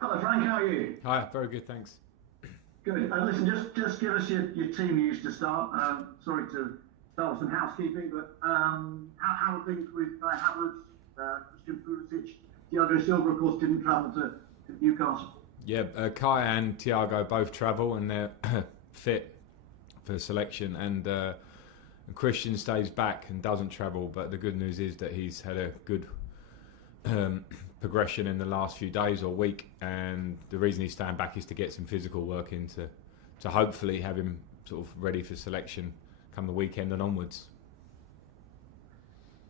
Hello, Frank. How are you? Hi, very good, thanks. Good. Listen, just give us your team you used to start. Sorry to start with some housekeeping, but how are things with Havertz, Christian Pulisic, Thiago Silva, of course, didn't travel to Newcastle. Yeah, Kai and Thiago both travel and they're fit for selection, and Christian stays back and doesn't travel. But the good news is that he's had a good progression in the last few days or week, and the reason he's staying back is to get some physical work in to hopefully have him sort of ready for selection come the weekend and onwards.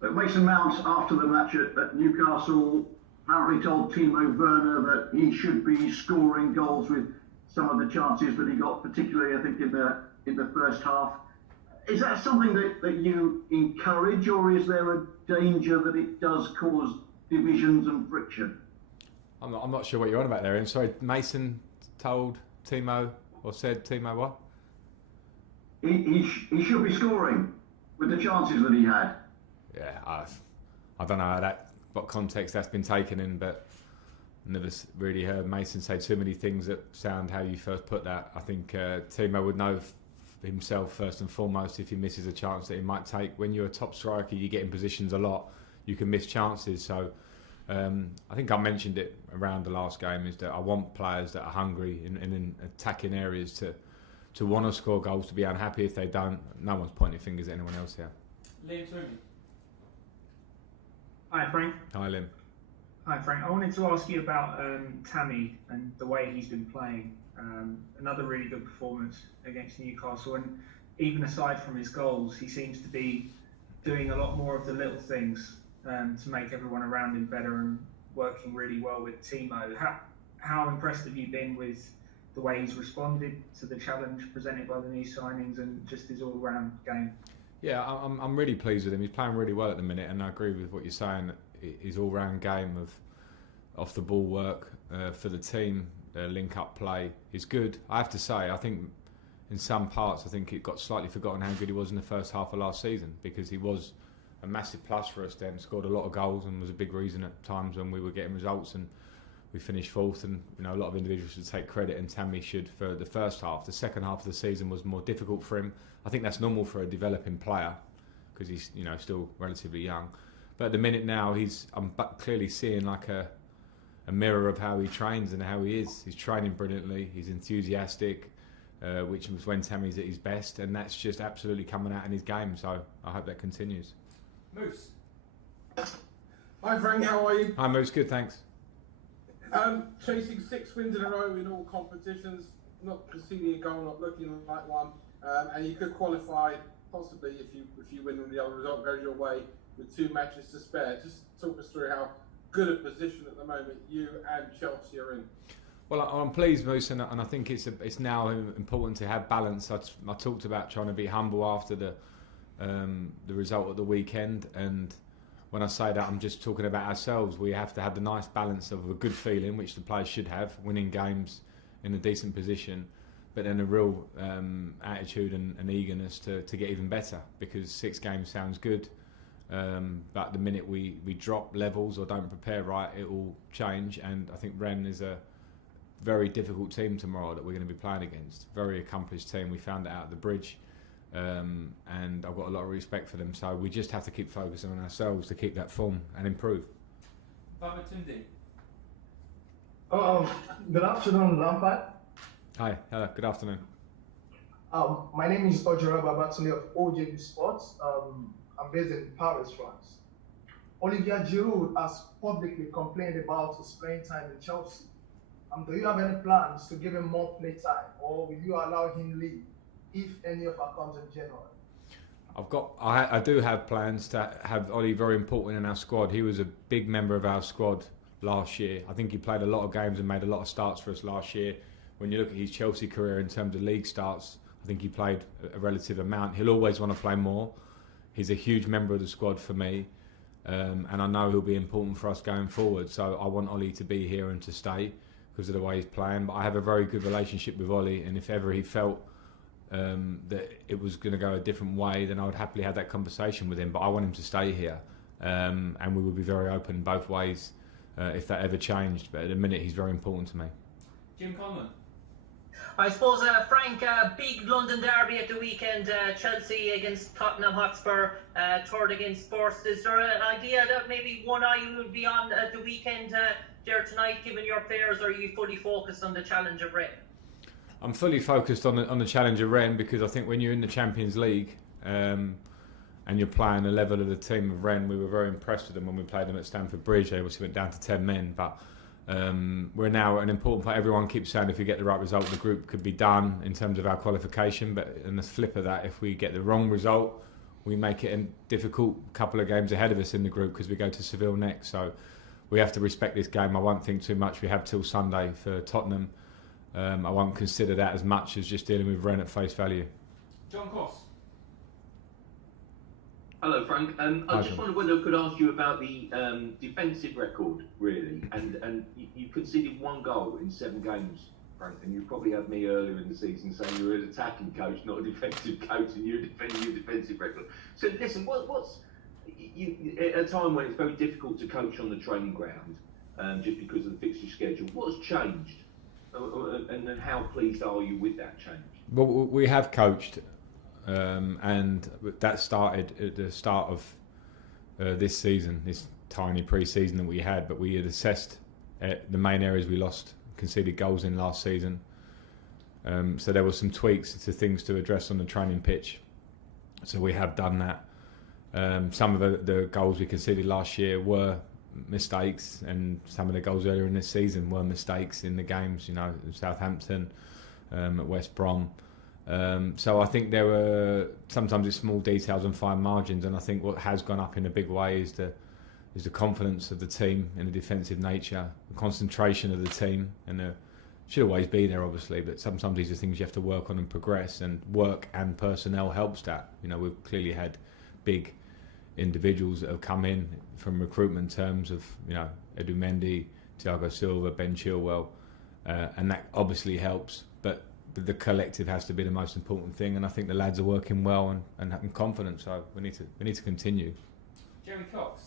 But Mason Mount, after the match at Newcastle, apparently told Timo Werner that he should be scoring goals with some of the chances that he got, particularly I think in the first half. Is that something that you encourage, or is there a danger that it does cause divisions and friction? I'm not sure what you're on about there. I'm sorry, Mason told Timo, or said Timo what? He should be scoring with the chances that he had. Yeah, I don't know what context that's been taken in, but never really heard Mason say too many things that sound how you first put that. I think Timo would know himself first and foremost if he misses a chance that he might take. When you're a top striker, you get in positions a lot, you can miss chances. So I think I mentioned it around the last game, is that I want players that are hungry in attacking areas to want to score goals, to be unhappy if they don't. No one's pointing fingers at anyone else here. Liam Toomey. Hi Frank. Hi Lim. Hi Frank. I wanted to ask you about Tammy and the way he's been playing. Another really good performance against Newcastle, and even aside from his goals, he seems to be doing a lot more of the little things to make everyone around him better and working really well with Timo. How impressed have you been with the way he's responded to the challenge presented by the new signings and just his all-round game? Yeah, I'm really pleased with him. He's playing really well at the minute, and I agree with what you're saying. His all-round game of off-the-ball work for the team, link-up play is good. I have to say, I think in some parts, I think it got slightly forgotten how good he was in the first half of last season, because he was a massive plus for us then, scored a lot of goals and was a big reason at times when we were getting results, and we finished fourth. And a lot of individuals should take credit, and Tammy should, for the first half. The second half of the season was more difficult for him. I think that's normal for a developing player because he's still relatively young. But at the minute now, I'm clearly seeing like a mirror of how he trains and how he is. He's training brilliantly. He's enthusiastic, which was when Tammy's at his best, and that's just absolutely coming out in his game. So I hope that continues. Moose. Hi Frank, how are you? Hi Moose, good, thanks. Chasing 6 wins in a row in all competitions, not conceding a goal, not looking like one, and you could qualify possibly if you win and the other result goes your way with 2 matches to spare. Just talk us through how good a position at the moment you and Chelsea are in. Well, I'm pleased, Moose, and I think it's now important to have balance. I talked about trying to be humble after the result at the weekend, and when I say that, I'm just talking about ourselves. We have to have the nice balance of a good feeling, which the players should have, winning games in a decent position, but then a real attitude and eagerness to get even better, because 6 games sounds good, but the minute we drop levels or don't prepare right, it will change. And I think Rennes is a very difficult team tomorrow that we're going to be playing against. Very accomplished team. We found it out at the bridge. And I've got a lot of respect for them, so we just have to keep focusing on ourselves to keep that form and improve. Babatunde. Good afternoon, Lampard. Hi, hello, good afternoon. My name is Ojora Babatunde of OJB Sports. I'm based in Paris, France. Olivier Giroud has publicly complained about his playing time in Chelsea. Do you have any plans to give him more play time, or will you allow him leave if any offer comes in January? I do have plans to have Ollie very important in our squad. He was a big member of our squad last year. I think he played a lot of games and made a lot of starts for us last year. When you look at his Chelsea career in terms of league starts, I think he played a relative amount. He'll always want to play more. He's a huge member of the squad for me, and I know he'll be important for us going forward. So I want Ollie to be here and to stay because of the way he's playing. But I have a very good relationship with Ollie, and if ever he felt that it was going to go a different way, then I would happily have that conversation with him. But I want him to stay here, and we will be very open both ways if that ever changed. But at the minute, he's very important to me. Jim Conlon. I suppose, Frank, big London derby at the weekend, Chelsea against Tottenham Hotspur, third against Spurs. Is there an idea that maybe one eye will be on at the weekend there tonight, given your players, or are you fully focused on the challenge of Rennes? I'm fully focused on the challenge of Rennes, because I think when you're in the Champions League and you're playing the level of the team of Rennes, we were very impressed with them when we played them at Stamford Bridge. They obviously went down to 10 men, but we're now at an important part. Everyone keeps saying if we get the right result, the group could be done in terms of our qualification. But in the flip of that, if we get the wrong result, we make it a difficult couple of games ahead of us in the group, because we go to Seville next. So we have to respect this game. I won't think too much. We have till Sunday for Tottenham. I won't consider that as much as just dealing with Rennes at face value. John Cross. Hello, Frank. I just wondered whether I could ask you about the defensive record, really. And you conceded 1 goal in 7 games, Frank. And you probably had me earlier in the season saying you were an attacking coach, not a defensive coach, and you're defending your defensive record. So listen, what's at a time when it's very difficult to coach on the training ground, just because of the fixture schedule, what's changed? And then how pleased are you with that change? Well, we have coached. And that started at the start of this season, this tiny pre-season that we had. But we had assessed the main areas we lost, conceded goals in last season. So there were some tweaks to things to address on the training pitch. So we have done that. Some of the goals we conceded last year were mistakes, and some of the goals earlier in this season were mistakes in the games. You know, Southampton, at West Brom. So I think there were sometimes it's small details and fine margins, and I think what has gone up in a big way is the confidence of the team in the defensive nature, the concentration of the team, and it should always be there obviously, but sometimes these are things you have to work on and progress, and work and personnel helps that. You know, we've clearly had big individuals that have come in from recruitment terms of, you know, Edu Mendy, Thiago Silva, Ben Chilwell, and that obviously helps, but the collective has to be the most important thing, and I think the lads are working well and having confidence. So we need to continue. Jerry Cox.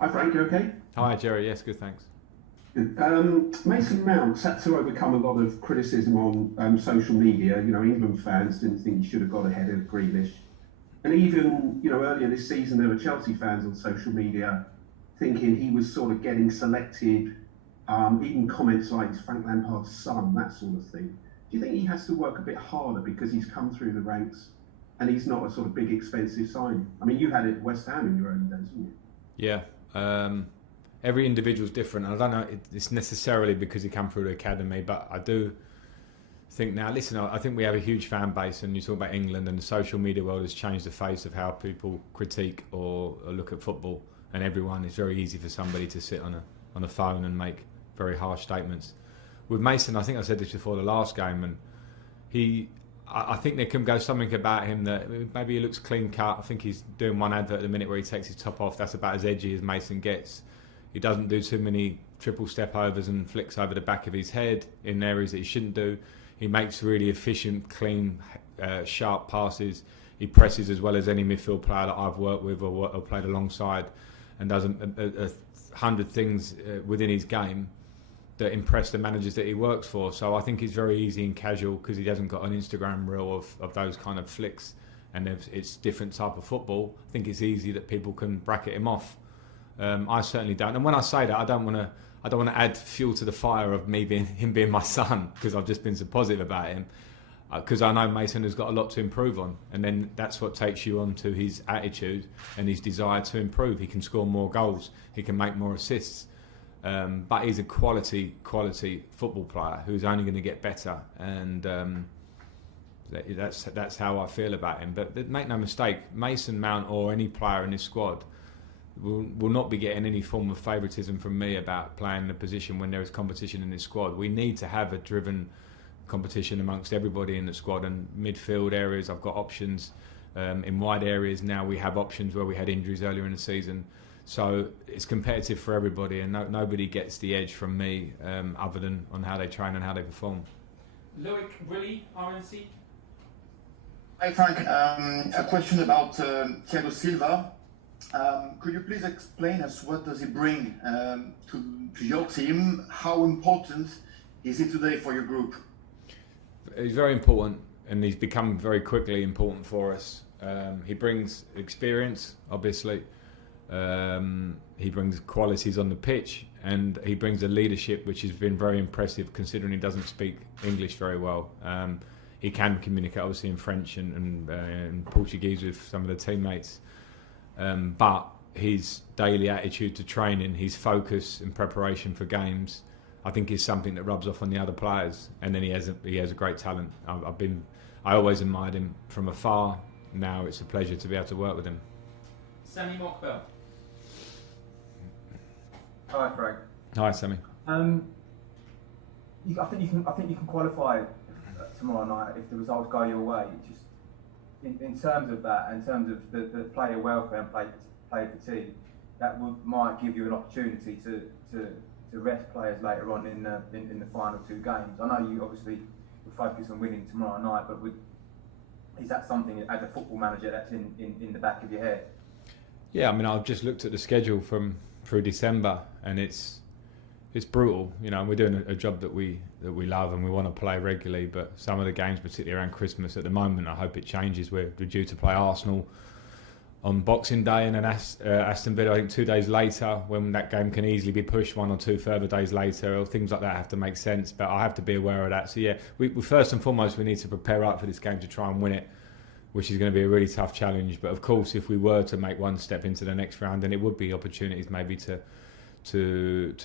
Hi Frank, you okay? Hi Jerry, yes, good, thanks. Good. Mason Mount's had to overcome a lot of criticism on social media. You know, England fans didn't think he should have got ahead of Grealish, and even, you know, earlier this season there were Chelsea fans on social media thinking he was sort of getting selected. Even comments like Frank Lampard's son, that sort of thing. Do you think he has to work a bit harder because he's come through the ranks and he's not a sort of big expensive sign? I mean, you had it at West Ham in your early days, didn't you? Yeah. Every individual's different. And I don't know it's necessarily because he came through the academy, but I do think now, listen, I think we have a huge fan base, and you talk about England, and the social media world has changed the face of how people critique or look at football, and everyone, it's very easy for somebody to sit on a phone and make very harsh statements. With Mason, I think I said this before the last game, and I think there can go something about him that maybe he looks clean cut. I think he's doing one advert at the minute where he takes his top off. That's about as edgy as Mason gets. He doesn't do too many triple step overs and flicks over the back of his head in areas that he shouldn't do. He makes really efficient, clean, sharp passes. He presses as well as any midfield player that I've worked with or played alongside, and does 100 things within his game that impress the managers that he works for. So I think it's very easy and casual because he hasn't got an Instagram reel of those kind of flicks, and it's different type of football. I think it's easy that people can bracket him off. I certainly don't. And when I say that, I don't want to add fuel to the fire of him being my son, because I've just been so positive about him. Because I know Mason has got a lot to improve on, and then that's what takes you on to his attitude and his desire to improve. He can score more goals, he can make more assists. But he's a quality football player who's only going to get better, and that's how I feel about him. But make no mistake, Mason Mount or any player in this squad will not be getting any form of favouritism from me about playing the position when there is competition in this squad. We need to have a driven competition amongst everybody in the squad, and midfield areas I've got options. In wide areas now we have options where we had injuries earlier in the season. So it's competitive for everybody, and nobody gets the edge from me other than on how they train and how they perform. Loic Willie, RNC. Hi Frank, a question about Thiago Silva. Could you please explain us what does he bring to your team? How important is he today for your group? He's very important, and he's become very quickly important for us. He brings experience, obviously. He brings qualities on the pitch, and he brings a leadership which has been very impressive considering he doesn't speak English very well. He can communicate obviously in French and Portuguese with some of the teammates, but his daily attitude to training, his focus and preparation for games, I think is something that rubs off on the other players. And then he has a great talent. I always admired him from afar. Now it's a pleasure to be able to work with him. Sammy Mockbell. Hi, Frank. Hi, Sammy. I think you can qualify tomorrow night if the results go your way. Just in terms of that, in terms of the player welfare and player fatigue, that might give you an opportunity to rest players later on in the final two games. I know you obviously will focus on winning tomorrow night, but is that something as a football manager that's in the back of your head? Yeah, I mean, I've just looked at the schedule through December, and it's brutal. You know, we're doing a job that we love and we want to play regularly, but some of the games, particularly around Christmas at the moment, I hope it changes. We're due to play Arsenal on Boxing Day, and then Aston Villa, I think 2 days later, when that game can easily be pushed 1 or 2 further days later, or things like that have to make sense, but I have to be aware of that. So yeah, we first and foremost, we need to prepare up for this game to try and win it, which is going to be a really tough challenge. But of course, if we were to make one step into the next round, then it would be opportunities maybe to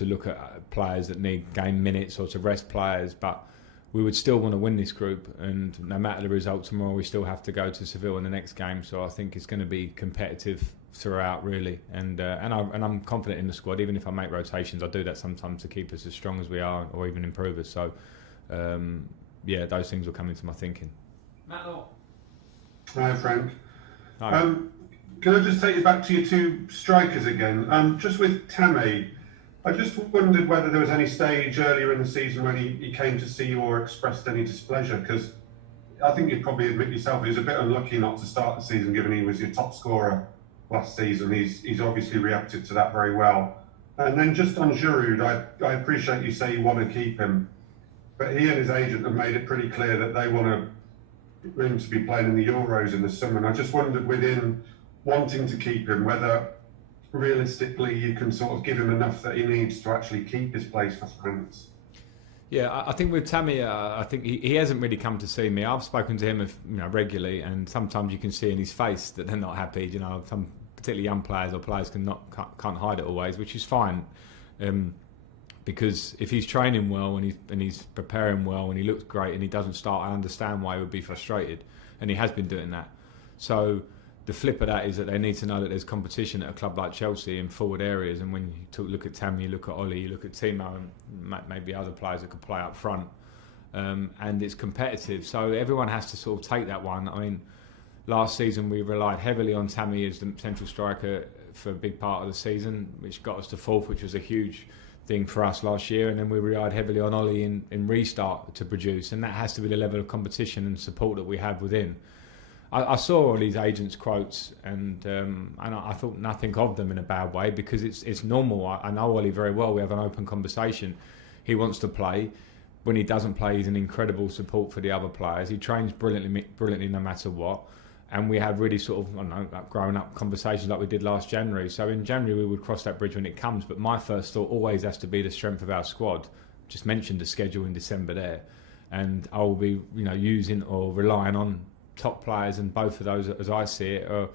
look at players that need game minutes or to rest players. But we would still want to win this group, and no matter the result tomorrow, we still have to go to Seville in the next game. So I think it's going to be competitive throughout, really. And I'm confident in the squad. Even if I make rotations, I do that sometimes to keep us as strong as we are, or even improve us. So yeah, those things will come into my thinking. Matt Law. Hi, Frank. Hi. Can I just take you back to your two strikers again? Just with Tammy, I just wondered whether there was any stage earlier in the season when he came to see you or expressed any displeasure, because I think you'd probably admit yourself he was a bit unlucky not to start the season, given he was your top scorer last season. He's obviously reacted to that very well. And then just on Giroud, I appreciate you say you want to keep him, but he and his agent have made it pretty clear that they want him to be playing in the Euros in the summer. And I just wondered, within wanting to keep him, whether realistically you can sort of give him enough that he needs to actually keep his place for France. Yeah, I think with Tammy, I think he hasn't really come to see me. I've spoken to him regularly, and sometimes you can see in his face that they're not happy. You know, some particularly young players or players can't hide it always, which is fine. Because if he's training well and he's preparing well and he looks great and he doesn't start, I understand why he would be frustrated, and he has been doing that. So the flip of that is that they need to know that there's competition at a club like Chelsea in forward areas, and when you look at Tammy, you look at Ollie, you look at Timo, and maybe other players that could play up front, and it's competitive. So everyone has to sort of take that one. I mean, last season we relied heavily on Tammy as the central striker for a big part of the season, which got us to fourth, which was a huge thing for us last year, and then we relied heavily on Ollie in restart to produce, and that has to be the level of competition and support that we have within. I saw all these agents' quotes, and I thought nothing of them in a bad way, because it's normal. I know Ollie very well. We have an open conversation. He wants to play. When he doesn't play, he's an incredible support for the other players. He trains brilliantly no matter what. And we have really sort of, I don't know, growing up conversations like we did last January. So in January we would cross that bridge when it comes. But my first thought always has to be the strength of our squad. Just mentioned the schedule in December there, and I will be, using or relying on top players, and both of those, as I see it, are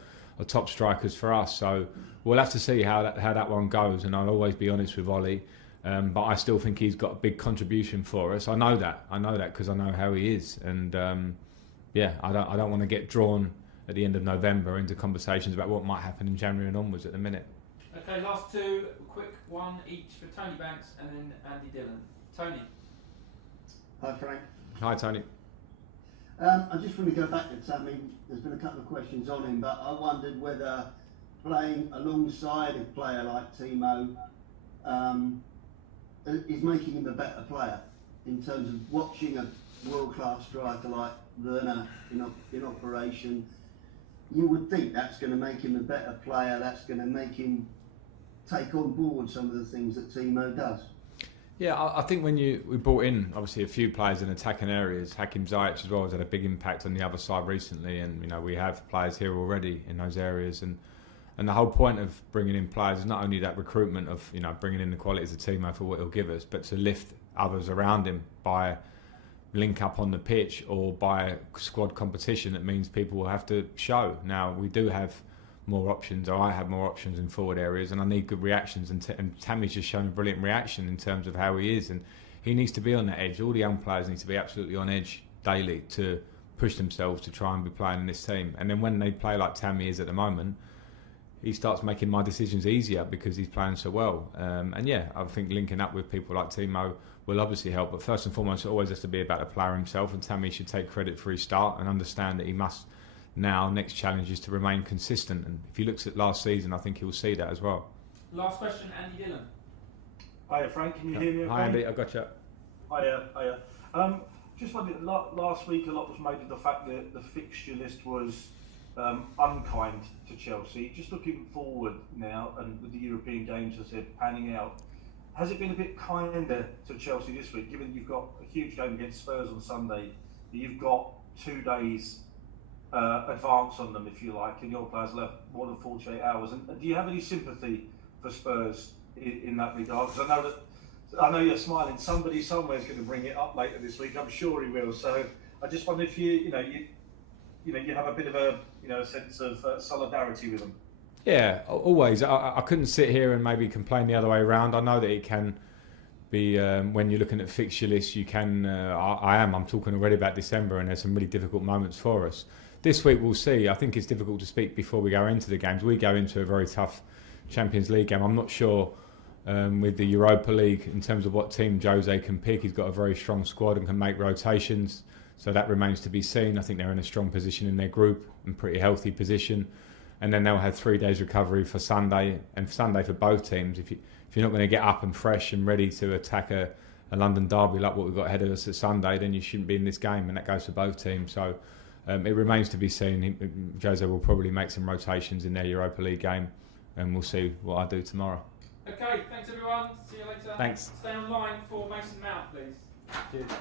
top strikers for us. So we'll have to see how that one goes. And I'll always be honest with Ollie, but I still think he's got a big contribution for us. I know that because I know how he is, and I don't want to get drawn at the end of November into conversations about what might happen in January and onwards at the minute. Okay, last two, quick one each for Tony Banks and then Andy Dillon. Tony. Hi, Frank. Hi, Tony. I just want to go back to Tammy. There's been a couple of questions on him, but I wondered whether playing alongside a player like Timo is making him a better player in terms of watching a world-class striker like Werner in operation. you would think that's going to make him a better player. That's going to make him take on board some of the things that Timo does. Yeah, I think when we brought in obviously a few players in attacking areas, Hakim Ziyech as well has had a big impact on the other side recently, and we have players here already in those areas, and the whole point of bringing in players is not only that recruitment of bringing in the qualities of Timo for what he'll give us, but to lift others around him by link up on the pitch or by squad competition. That means people will have to show. Now we do have more options, or I have more options in forward areas, and I need good reactions, and Tammy's just shown a brilliant reaction in terms of how he is, and he needs to be on the edge. All the young players need to be absolutely on edge daily to push themselves to try and be playing in this team, and then when they play like Tammy is at the moment, he starts making my decisions easier because he's playing so well, and yeah, I think linking up with people like Timo will obviously help, but first and foremost it always has to be about the player himself, and Tammy should take credit for his start and understand that he must now, next challenge is to remain consistent, and if he looks at last season, I think he'll see that as well. Last question, Andy Dillon. Hiya Frank, can you hear me okay? Hi Andy, I got you. Hiya. Just wondered, last week a lot was made of the fact that the fixture list was unkind to Chelsea. Just looking forward now, and with the European games, as I said, panning out, has it been a bit kinder to Chelsea this week, given you've got a huge game against Spurs on Sunday, you've got 2 days advance on them, if you like, and your players left more than 48 hours. And do you have any sympathy for Spurs in that regard? Because I know you're smiling. Somebody somewhere is going to bring it up later this week. I'm sure he will. So I just wonder if you have a bit of a sense of solidarity with them. Yeah, always. I couldn't sit here and maybe complain the other way around. I know that it can be when you're looking at fixture lists, you can. I'm talking already about December, and there's some really difficult moments for us. This week we'll see. I think it's difficult to speak before we go into the games. We go into a very tough Champions League game. I'm not sure with the Europa League in terms of what team Jose can pick. He's got a very strong squad and can make rotations, so that remains to be seen. I think they're in a strong position in their group and pretty healthy position. And then they'll have 3 days recovery for Sunday, and Sunday for both teams. If you're not going to get up and fresh and ready to attack a London derby like what we've got ahead of us at Sunday, then you shouldn't be in this game, and that goes for both teams. So it remains to be seen. Jose will probably make some rotations in their Europa League game, and we'll see what I do tomorrow. Okay, thanks everyone. See you later. Thanks. Stay online for Mason Mount, please. Cheers.